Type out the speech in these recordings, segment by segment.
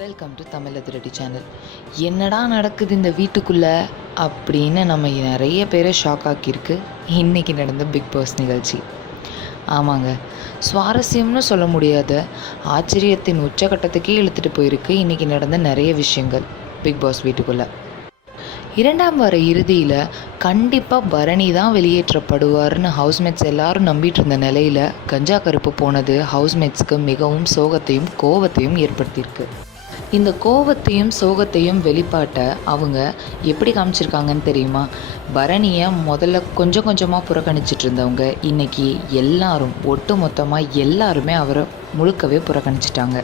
Welcome to Tamil அதிரடி channel. என்னடா நடக்குது இந்த வீட்டுக்குள்ளே அப்படின்னு நம்ம நிறைய பேரை ஷாக் ஆக்கியிருக்கு இன்றைக்கி நடந்த பிக் பாஸ் நிகழ்ச்சி. ஆமாங்க, சுவாரஸ்யம்னு சொல்ல முடியாத ஆச்சரியத்தின் உச்சகட்டத்துக்கே இழுத்துட்டு போயிருக்கு இன்றைக்கி நடந்த நிறைய விஷயங்கள் பிக் பாஸ் வீட்டுக்குள்ளே. 2ஆம் வார இறுதியில் கண்டிப்பாக பரணி தான் வெளியேற்றப்படுவார்னு ஹவுஸ்மேட்ஸ் எல்லாரும் நம்பிட்டு இருந்த நிலையில் கஞ்சா கருப்பு போனது ஹவுஸ்மேட்ஸ்க்கு மிகவும் சோகத்தையும் கோவத்தையும் ஏற்படுத்தியிருக்கு. இந்த கோவத்தையும் சோகத்தையும் வெளிப்பாட்டை அவங்க எப்படி காமிச்சிருக்காங்கன்னு தெரியுமா? பரணியை முதல்ல கொஞ்சம் கொஞ்சமாக புறக்கணிச்சிட்டு இருந்தவங்க இன்றைக்கி எல்லாரும் ஒட்டு மொத்தமாக எல்லாருமே அவரை முழுக்கவே புறக்கணிச்சிட்டாங்க.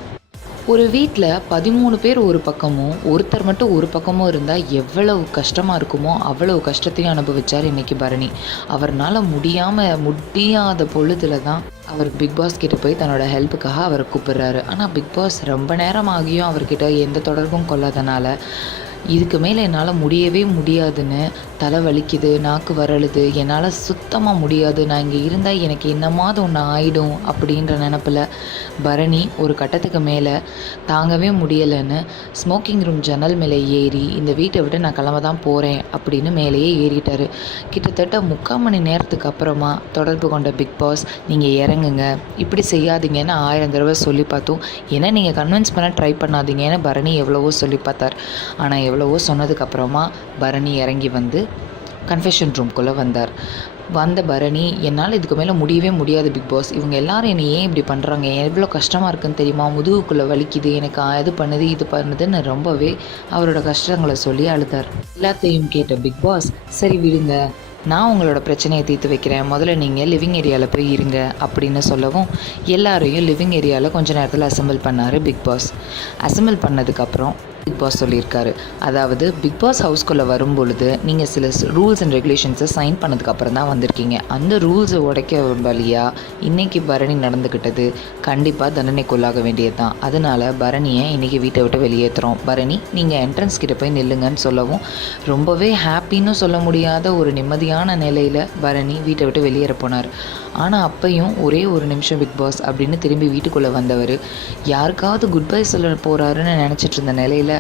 ஒரு வீட்டில் 13 பேர் ஒரு பக்கமும் ஒருத்தர் மட்டும் ஒரு பக்கமும் இருந்தால் எவ்வளவு கஷ்டமாக இருக்குமோ அவ்வளவு கஷ்டத்தையும் அனுபவித்தார் இன்றைக்கி பரணி. அவர்னால் முடியாத பொழுதுல தான் அவர் பிக்பாஸ் கிட்டே போய் தன்னோட ஹெல்ப்புக்காக அவரை கூப்பிடுறாரு. ஆனால் பிக்பாஸ் ரொம்ப நேரம் ஆகியும் அவர்கிட்ட எந்த தொடர்பும் கொள்ளாதனால இதுக்கு மேலே என்னால் முடியவே முடியாதுன்னு தலை வலிக்குது, நாக்கு வரழுது, என்னால் சுத்தமாக முடியாது, நான் இங்கே இருந்தால் எனக்கு என்னமாவது ஒன்று ஆகிடும் அப்படின்ற நினப்பில் பரணி ஒரு கட்டத்துக்கு மேலே தாங்கவே முடியலைன்னு ஸ்மோக்கிங் ரூம் ஜன்னல் மேலே ஏறி இந்த வீட்டை விட்டு நான் கிளம்ப தான் போகிறேன் அப்படின்னு மேலேயே ஏறிட்டார். கிட்டத்தட்ட 3/4 மணி நேரத்துக்கு அப்புறமா தொடர்பு கொண்ட பிக்பாஸ், நீங்கள் இறங்குங்க, இப்படி செய்யாதீங்கன்னு 1000 தடவை சொல்லி பார்த்தோம். ஏன்னா நீங்கள் கன்வின்ஸ் பண்ண ட்ரை பண்ணாதீங்கன்னு பரணி எவ்வளவோ சொல்லி பார்த்தார். ஆனால் எவ்வளவோ சொன்னதுக்கப்புறமா பரணி இறங்கி வந்து கன்ஃபெஷன் ரூம்குள்ளே வந்த பரணி, என்னால் இதுக்கு மேலே முடியவே முடியாது பிக்பாஸ், இவங்க எல்லாரும் என்னை ஏன் இப்படி பண்ணுறாங்க, எவ்வளோ கஷ்டமாக இருக்குன்னு தெரியுமா, முதுகுக்குள்ளே வலிக்குது, எனக்கு அது பண்ணுது இது பண்ணுதுன்னு ரொம்பவே அவரோட கஷ்டங்களை சொல்லி அழுதார். எல்லாத்தையும் கேட்ட பிக்பாஸ், சரி விடுங்க, நான் உங்களோட பிரச்சனையை தீர்த்து வைக்கிறேன், முதல்ல நீங்கள் லிவிங் ஏரியாவில் போய் இருங்க அப்படின்னு சொல்லவும் எல்லாரையும் லிவிங் ஏரியாவில் கொஞ்சம் நேரத்தில் அசெம்பிள் பண்ணார் பிக்பாஸ். அசெம்பிள் பண்ணதுக்கப்புறம் பிக்பாஸ் சொல்லியிருக்காரு, அதாவது பிக்பாஸ் ஹவுஸ்குள்ளே வரும்பொழுது நீங்கள் சில ரூல்ஸ் அண்ட் ரெகுலேஷன்ஸை சைன் பண்ணதுக்கப்புறம் தான் வந்திருக்கீங்க. அந்த ரூல்ஸை உடைக்க வழியாக இன்றைக்கி பரணி நடந்துக்கிட்டது கண்டிப்பாக தண்டனைக்குள்ளாக வேண்டியது தான். அதனால் பரணியை இன்றைக்கி வீட்டை விட்டு வெளியேற்றுறோம், பரணி நீங்கள் என்ட்ரன்ஸ் கிட்டே போய் நில்லுங்கன்னு சொல்லவும் ரொம்பவே ஹாப்பின்னு சொல்ல முடியாத ஒரு நிம்மதியான நிலையில் பரணி வீட்டை விட்டு வெளியேற போனார். ஆனால் அப்பையும் ஒரே ஒரு நிமிஷம் பிக்பாஸ் அப்படின்னு திரும்பி வீட்டுக்குள்ளே வந்தவர் யாருக்காவது குட் பை சொல்ல போகிறாருன்னு நினச்சிட்டு இருந்த நிலையில்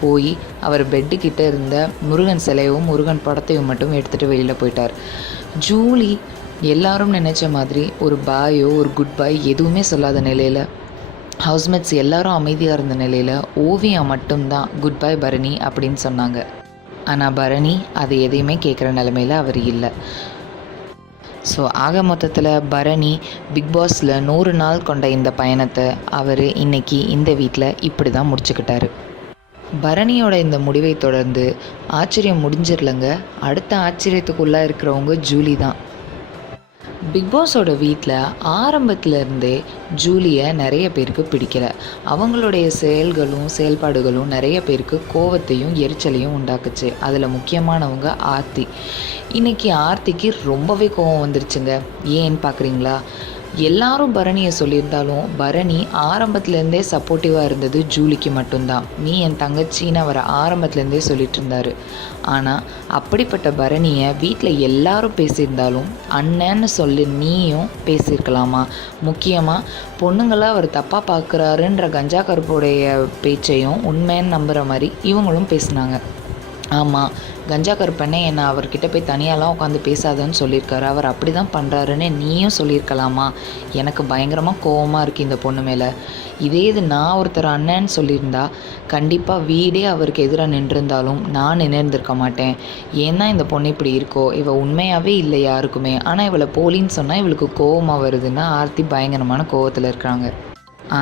போய் அவர் பெட்டுக்கிட்ட இருந்த முருகன் சிலையும் முருகன் படத்தையும் மட்டும் எடுத்துகிட்டு வெளியில் போயிட்டார். ஜூலி எல்லாரும் நினச்ச மாதிரி ஒரு பாயோ ஒரு குட் பை எதுவுமே சொல்லாத நிலையில், ஹவுஸ்மேட்ஸ் எல்லாரும் அமைதியாக இருந்த நிலையில் ஓவியா மட்டும்தான் குட் பை பரணி அப்படின்னு சொன்னாங்க. ஆனால் பரணி அதை எதையுமே கேட்குற நிலமையில் அவர் இல்லை. ஸோ ஆக மொத்தத்தில் பரணி பிக்பாஸில் 100 நாள் கொண்ட இந்த பயணத்தை அவர் இன்றைக்கி இந்த வீட்டில் இப்படி தான் முடிச்சுக்கிட்டாரு. பரணியோட இந்த முடிவை தொடர்ந்து ஆச்சரியம் முடிஞ்சிடலங்க, அடுத்த ஆச்சரியத்துக்குள்ளே இருக்கிறவங்க ஜூலி தான். பிக்பாஸோட வீட்டில் ஆரம்பத்திலேருந்தே ஜூலியை நிறைய பேருக்கு பிடிக்கலை. அவங்களுடைய செயல்பாடுகளும் நிறைய பேருக்கு கோவத்தையும் எரிச்சலையும் உண்டாக்குச்சு. அதில் முக்கியமானவங்க ஆர்த்தி. இன்றைக்கி ஆர்த்திக்கு ரொம்பவே கோவம் வந்துருச்சுங்க. ஏன்னு பார்க்குறீங்களா? எல்லாரும் பரணியை சொல்லியிருந்தாலும் பரணி ஆரம்பத்துலேருந்தே சப்போர்ட்டிவாக இருந்தது ஜூலிக்கு மட்டும்தான். நீ என் தங்கச்சின்னு அவர் ஆரம்பத்துலேருந்தே சொல்லிட்டு இருந்தார். ஆனால் அப்படிப்பட்ட பரணியை வீட்டில் எல்லாரும் பேசியிருந்தாலும் அண்ணன்னு சொல்லி நீயும் பேசியிருக்கலாமா? முக்கியமாக பொண்ணுங்களாக அவர் தப்பாக பார்க்குறாருன்ற கஞ்சா கருப்புடைய பேச்சையும் உண்மைன்னு நம்புகிற மாதிரி இவங்களும் பேசினாங்க. ஆமாம், கஞ்சா கருப்பண்ணே என்னை அவர்கிட்ட போய் தனியாலாம் உட்காந்து பேசாதன்னு சொல்லியிருக்காரு, அவர் அப்படி தான் பண்ணுறாருன்னு நீயும் சொல்லியிருக்கலாமா? எனக்கு பயங்கரமாக கோவமாக இருக்குது இந்த பொண்ணு மேலே. இதே இது நான் ஒருத்தர் அண்ணன்னு சொல்லியிருந்தா கண்டிப்பாக வீடே அவருக்கு எதிராக நின்றிருந்தாலும் நான் நின்றுருக்க மாட்டேன். ஏன்னா இந்த பொண்ணு இப்படி இருக்கோ, இவள் உண்மையாகவே இல்லை யாருக்குமே, ஆனால் இவளை போலின்னு சொன்னால் இவளுக்கு கோவமாக வருதுன்னா ஆர்த்தி பயங்கரமான கோவத்தில் இருக்கிறாங்க.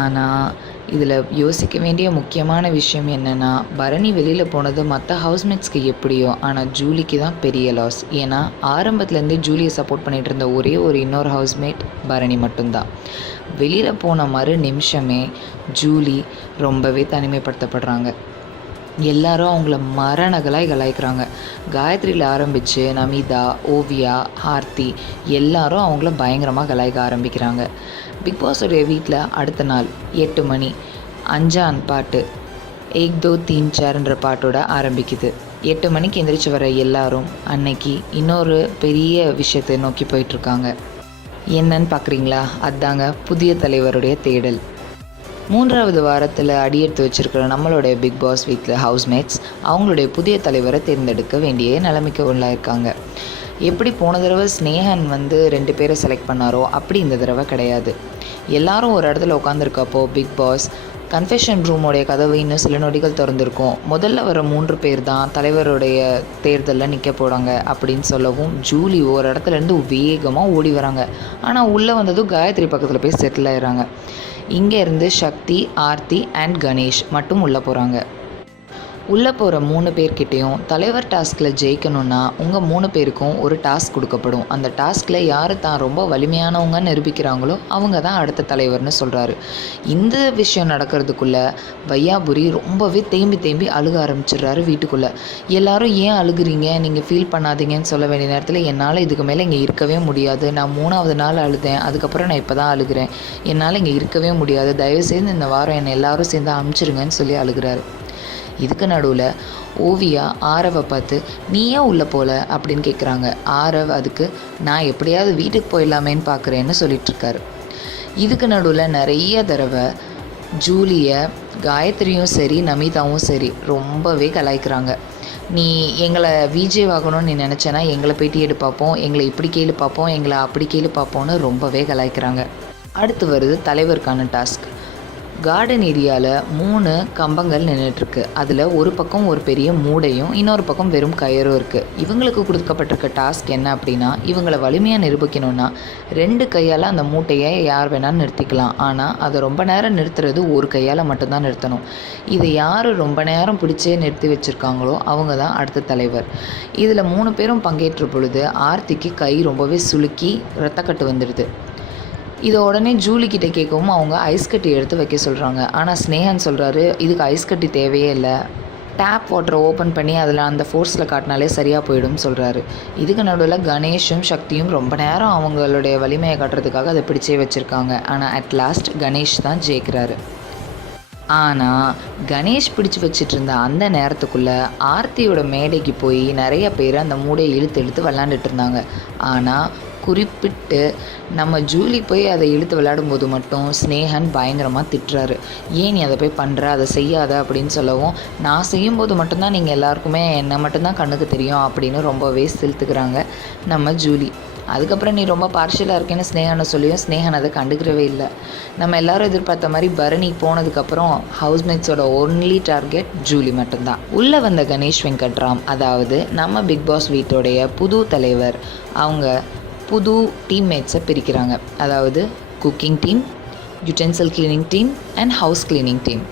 ஆனால் இதில் யோசிக்க வேண்டிய முக்கியமான விஷயம் என்னென்னா, பரணி வெளியில் போனது மற்ற ஹவுஸ்மேட்ஸ்க்கு எப்படியோ, ஆனால் ஜூலிக்கு தான் பெரிய லாஸ். ஏன்னா ஆரம்பத்துலேருந்தே ஜூலியை சப்போர்ட் பண்ணிகிட்டு இருந்த ஒரே ஒரு இன்னொரு ஹவுஸ்மேட் பரணி மட்டும்தான். வெளியில் போன மறு நிமிஷமே ஜூலி ரொம்பவே தனிமைப்படுத்தப்படுறாங்க. எல்லாரும் அவங்கள மரணங்களாய் கலாய்க்கிறாங்க. காயத்ரியில் ஆரம்பித்து நமிதா, ஓவியா, ஆர்த்தி எல்லாரும் அவங்கள பயங்கரமாக கலாய்க்க ஆரம்பிக்கிறாங்க. பிக்பாஸோடைய வீட்டில் அடுத்த நாள் 8 மணி அஞ்சான் பாட்டு ஏக் தோ தீன் சார்ன்ற பாட்டோட ஆரம்பிக்குது. 8 மணிக்கு எந்திரிச்சு வர எல்லாரும் அன்னைக்கு இன்னொரு பெரிய விஷயத்தை நோக்கி போயிட்டுருக்காங்க. என்னன்னு பார்க்குறீங்களா? அதாங்க புதிய தலைவருடைய தேடல். 3வது வாரத்தில் அடியெடுத்து வச்சுருக்கிற நம்மளுடைய பிக் பாஸ் வீட்டில் ஹவுஸ்மேட்ஸ் அவங்களுடைய புதிய தலைவரை தேர்ந்தெடுக்க வேண்டிய நிலைமைக்கு உள்ளாயிருக்காங்க. எப்படி போன தடவை ஸ்னேகன் 2 பேரை செலக்ட் பண்ணாரோ அப்படி இந்த தடவை கிடையாது. எல்லாரும் ஒரு இடத்துல உட்காந்துருக்கப்போ பிக் பாஸ் கன்ஃபெஷன் ரூமோடைய கதவு இன்னும் சில நொடிகள் திறந்துருக்கும். முதல்ல வர 3 பேர் தான் தலைவருடைய தேர்தலில் நிற்க போகிறாங்க அப்படின்னு சொல்லவும் ஜூலி ஒரு இடத்துலேருந்து வேகமாக ஓடி வராங்க. ஆனால் உள்ளே வந்ததும் காயத்ரி பக்கத்தில் போய் செட்டில் ஆயிடுறாங்க. இங்கேருந்து சக்தி, ஆர்த்தி அண்ட் கணேஷ் மட்டும் உள்ளே போகிறாங்க. உள்ளே போகிற 3 பேர்கிட்டையும் தலைவர் டாஸ்கில் ஜெயிக்கணுன்னா உங்கள் 3 பேருக்கும் ஒரு டாஸ்க் கொடுக்கப்படும். அந்த டாஸ்கில் யார் தான் ரொம்ப வலிமையானவங்க நிரூபிக்கிறாங்களோ அவங்க தான் அடுத்த தலைவர்னு சொல்கிறாரு. இந்த விஷயம் நடக்கிறதுக்குள்ளே வையாபுரி ரொம்பவே தேம்பி அழுக ஆரம்பிச்சிடுறாரு வீட்டுக்குள்ளே. எல்லாரும் ஏன் அழுகுறீங்க, நீங்கள் ஃபீல் பண்ணாதீங்கன்னு சொல்ல வேண்டிய நேரத்தில் என்னால் இதுக்கு மேலே இங்கே இருக்கவே முடியாது, நான் 3வது நாள் அழுதேன், அதுக்கப்புறம் நான் இப்போ தான் அழுகிறேன், என்னால் இங்கே இருக்கவே முடியாது, தயவுசெய்து இந்த வாரம் என்னை எல்லாரும் சேர்ந்து அமுச்சிருங்கன்னு சொல்லி அழுகிறாரு. இதுக்கு நடுவில் ஓவியா ஆரவை பார்த்து நீ ஏன் உள்ளே போகல அப்படின்னு கேட்குறாங்க. ஆரவ் அதுக்கு நான் எப்படியாவது வீட்டுக்கு போயிடலாமேன்னு பார்க்குறேன்னு சொல்லிகிட்ருக்காரு. இதுக்கு நடுவில் நிறைய தடவை ஜூலியை காயத்ரியும் சரி நமிதாவும் சரி ரொம்பவே கலாய்க்கிறாங்க. நீ எங்களை விஜய் ஆகணும்னு நீ நினச்சேன்னா எங்களை பேட்டி எடு பார்ப்போம், எங்களை இப்படி கேளு பார்ப்போம், எங்களை அப்படி கேளு பார்ப்போம்னு ரொம்பவே கலாய்க்கிறாங்க. அடுத்து வருது தலைவருக்கான டாஸ்க். கார்டன் ஏரியாவில் 3 கம்பங்கள் நின்றுட்டுருக்கு. அதில் ஒரு பக்கம் ஒரு பெரிய மூடையும் இன்னொரு பக்கம் வெறும் கயிறும் இருக்குது. இவங்களுக்கு கொடுக்கப்பட்டிருக்க டாஸ்க் என்ன அப்படின்னா, இவங்களை வலிமையாக நிரூபிக்கணும்னா 2 கையால் அந்த மூட்டையை யார் வேணாலும் நிறுத்திக்கலாம். ஆனால் அதை ரொம்ப நேரம் நிறுத்துறது ஒரு கையால் மட்டும்தான் நிறுத்தணும். இதை யார் ரொம்ப நேரம் பிடிச்சே நிறுத்தி வச்சுருக்காங்களோ அவங்க தான் அடுத்த தலைவர். இதில் 3 பேரும் பங்கேற்ற பொழுது ஆர்த்திக்கு கை ரொம்பவே சுளுக்கி ரத்தக்கட்டு வந்துடுது. இதை உடனே ஜூலி கிட்டே கேட்கவும் அவங்க ஐஸ் கட்டி எடுத்து வைக்க சொல்கிறாங்க. ஆனால் ஸ்னேகன் சொல்கிறாரு இதுக்கு ஐஸ் கட்டி தேவையே இல்லை, டேப் வாட்டரை ஓப்பன் பண்ணி அதில் அந்த ஃபோர்ஸில் காட்டினாலே சரியாக போயிடும்னு சொல்கிறாரு. இதுக்கு நடுவில் கணேஷும் சக்தியும் ரொம்ப நேரம் அவங்களுடைய வலிமையை காட்டுறதுக்காக அதை பிடிச்சே வச்சுருக்காங்க. ஆனால் அட் லாஸ்ட் கணேஷ் தான் ஜெயிக்கிறாரு. ஆனால் கணேஷ் பிடிச்சி வச்சிட்டு இருந்த அந்த நேரத்துக்குள்ளே ஆர்த்தியோட மேடைக்கு போய் நிறைய பேர் அந்த மூடையை இழுத்து விளாண்டுட்டு இருந்தாங்க. ஆனால் குறிப்பிட்டு நம்ம ஜூலி போய் அதை இழுத்து விளையாடும்போது மட்டும் ஸ்னேகன் பயங்கரமாக திட்டுறாரு. ஏன் நீ அதை போய் பண்ணுற, அதை செய்யாத அப்படின்னு சொல்லவும் நான் செய்யும்போது மட்டும்தான் நீங்கள் எல்லாருக்குமே என்னை மட்டும்தான் கண்ணுக்கு தெரியும் அப்படின்னு ரொம்பவே செலுத்துக்கிறாங்க நம்ம ஜூலி. அதுக்கப்புறம் நீ ரொம்ப பார்ஷியலாக இருக்கேன்னு ஸ்னேகனை சொல்லியும் ஸ்னேகன் அதை கண்டுக்கிறவே இல்லை. நம்ம எல்லோரும் எதிர்பார்த்த மாதிரி பரணி போனதுக்கப்புறம் ஹவுஸ்மேட்ஸோட ஒன்லி டார்கெட் ஜூலி மட்டும்தான். உள்ளே வந்த கணேஷ் வெங்கட்ராம், அதாவது நம்ம பிக் பாஸ் வீட்டோடைய புது தலைவர், அவங்க புது டீம்மேட்ஸை பிரிக்கிறாங்க. அதாவது cooking team, utensil cleaning team and house cleaning team.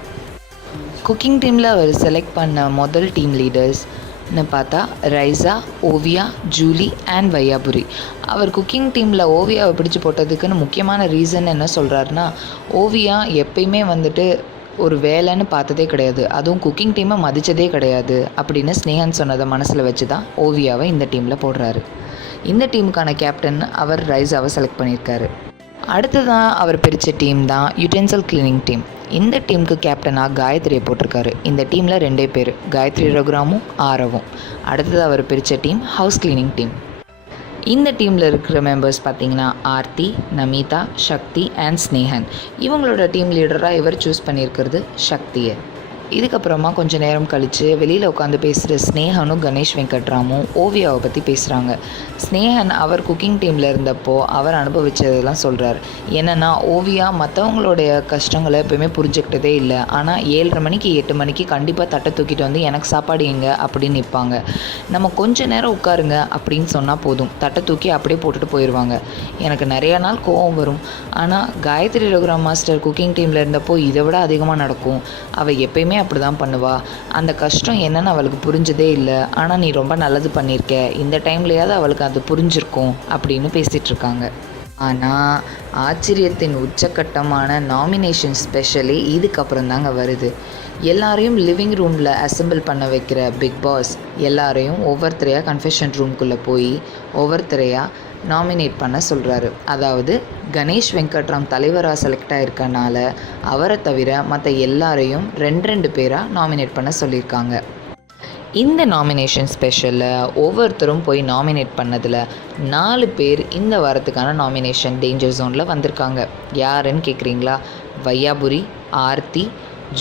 Cooking டீமில் அவர் செலக்ட் பண்ண முதல் டீம் லீடர்ஸ்னு பார்த்தா ரைசா, ஓவியா, ஜூலி அண்ட் வையாபுரி. அவர் குக்கிங் டீமில் ஓவியாவை பிடிச்சி போட்டதுக்குன்னு முக்கியமான ரீசன் என்ன சொல்கிறாருன்னா, ஓவியா எப்பயுமே ஒரு வேலைன்னு பார்த்ததே கிடையாது, அதுவும் குக்கிங் டீமை மதித்ததே கிடையாது அப்படின்னு ஸ்னேகன் சொன்னதை மனசில் வச்சு தான் ஓவியாவை இந்த டீமில் போடுறாரு. இந்த டீமுக்கான கேப்டன் அவர் ரைசாவை செலக்ட் பண்ணியிருக்காரு. அடுத்ததான் அவர் பிரித்த டீம் தான் யுட்டென்சில் கிளீனிங் டீம். இந்த டீமுக்கு கேப்டனாக காயத்ரியை போட்டிருக்காரு. இந்த டீமில் 2 பேர், காயத்ரி ரகுராமும் ஆரவும். அடுத்தது அவர் பிரித்த டீம் ஹவுஸ் கிளீனிங் டீம். இந்த டீமில் இருக்கிற மெம்பர்ஸ் பார்த்திங்கன்னா ஆர்த்தி, நமிதா, சக்தி அண்ட் ஸ்னேகன். இவங்களோட டீம் லீடராக இவர் சூஸ் பண்ணியிருக்கிறது சக்தியை. இதுக்கப்புறமா கொஞ்சம் நேரம் கழித்து வெளியில் உட்காந்து பேசுகிற ஸ்னேகனும் கணேஷ் வெங்கட்ராமும் ஓவியாவை பற்றி பேசுகிறாங்க. ஸ்னேகன் அவர் குக்கிங் டீமில் இருந்தப்போ அவர் அனுபவித்ததெல்லாம் சொல்கிறார். என்னென்னா ஓவியா மற்றவங்களுடைய கஷ்டங்களை எப்போயுமே புரிஞ்சுக்கிட்டதே இல்லை. ஆனால் 7:30 மணிக்கு 8 மணிக்கு கண்டிப்பாக தட்டை தூக்கிட்டு வந்து எனக்கு சாப்பாடு எங்கே அப்படின்னு நிற்பாங்க. நம்ம கொஞ்சம் நேரம் உட்காருங்க அப்படின்னு சொன்னால் போதும், தட்டை தூக்கி அப்படியே போட்டுட்டு போயிடுவாங்க. எனக்கு நிறையா நாள் கோவம் வரும். ஆனால் காயத்ரி ரகுராம் மாஸ்டர் குக்கிங் டீமில் இருந்தப்போ இதை விட அதிகமாக நடக்கும். அவள் எப்பயுமே அப்படி தான் பண்ணுவா. அந்த கஷ்டம் என்னன்னு அவளுக்கு புரிஞ்சதே இல்லை. ஆனால் நீ ரொம்ப நல்லது பண்ணியிருக்க, இந்த டைம்லையாவது அவளுக்கு அது புரிஞ்சிருக்கும் அப்படின்னு பேசிகிட்டு இருக்காங்க. ஆனால் ஆச்சரியத்தின் உச்சக்கட்டமான நாமினேஷன் ஸ்பெஷலி இதுக்கப்புறம் தாங்க வருது. எல்லாரையும் லிவிங் ரூமில் அசெம்பிள் பண்ண வைக்கிற பிக் பாஸ் எல்லாரையும் ஒவ்வொருத்தரையாக கன்ஃபெஷன் ரூம்குள்ளே போய் ஒவ்வொருத்தரையாக நாமினேட் பண்ண சொல்கிறாரு. அதாவது கணேஷ் வெங்கட்ராம் தலைவராக செலக்ட் ஆகிருக்கனால அவரை தவிர மற்ற எல்லாரையும் 2 பேராக நாமினேட் பண்ண சொல்லியிருக்காங்க. இந்த நாமினேஷன் ஸ்பெஷலில் ஒவ்வொருத்தரும் போய் நாமினேட் பண்ணதில் 4 பேர் இந்த வாரத்துக்கான நாமினேஷன் டேஞ்சர் ஜோனில் வந்திருக்காங்க. யாருன்னு கேட்குறீங்களா? வையாபுரி, ஆர்த்தி,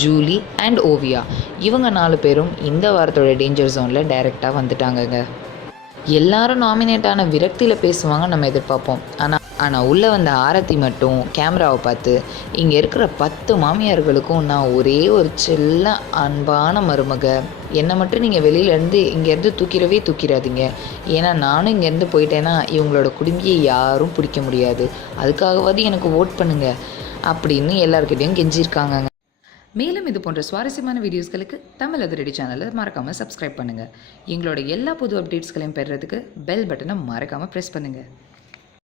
ஜூலி அண்ட் ஓவியா. இவங்க 4 பேரும் இந்த வாரத்தோட டேஞ்சர் ஜோனில் டைரெக்டாக வந்துட்டாங்கங்க. எல்லாரும் நாமினேட் ஆன விரக்தியில் பேசுவாங்க நம்ம எதிர்பார்ப்போம். ஆனால் உள்ளே வந்த ஆரத்தி மட்டும் கேமராவை பார்த்து, இங்கே இருக்கிற 10 மாமியார்களுக்கும் நான் ஒரே ஒரு செல்ல அன்பான மருமக, என்னை மட்டும் நீங்கள் வெளியிலேருந்து இங்கேருந்து தூக்கிடாதீங்க. ஏன்னா நானும் இங்கேருந்து போயிட்டேன்னா இவங்களோட குடும்பியை யாரும் பிடிக்க முடியாது. அதுக்காகவாது எனக்கு ஓட் பண்ணுங்க அப்படின்னு எல்லாருக்கிட்டையும் கெஞ்சிருக்காங்க. மேலும் இது போன்ற சுவாரஸ்யமான வீடியோஸ்களுக்கு தமிழ் அதிரடி சேனலை மறக்காமல் சப்ஸ்கிரைப் பண்ணுங்கள். எங்களோட எல்லா புது அப்டேட்ஸ்களையும் பெறுறதுக்கு பெல் பட்டனை மறக்காமல் ப்ரெஸ் பண்ணுங்கள்.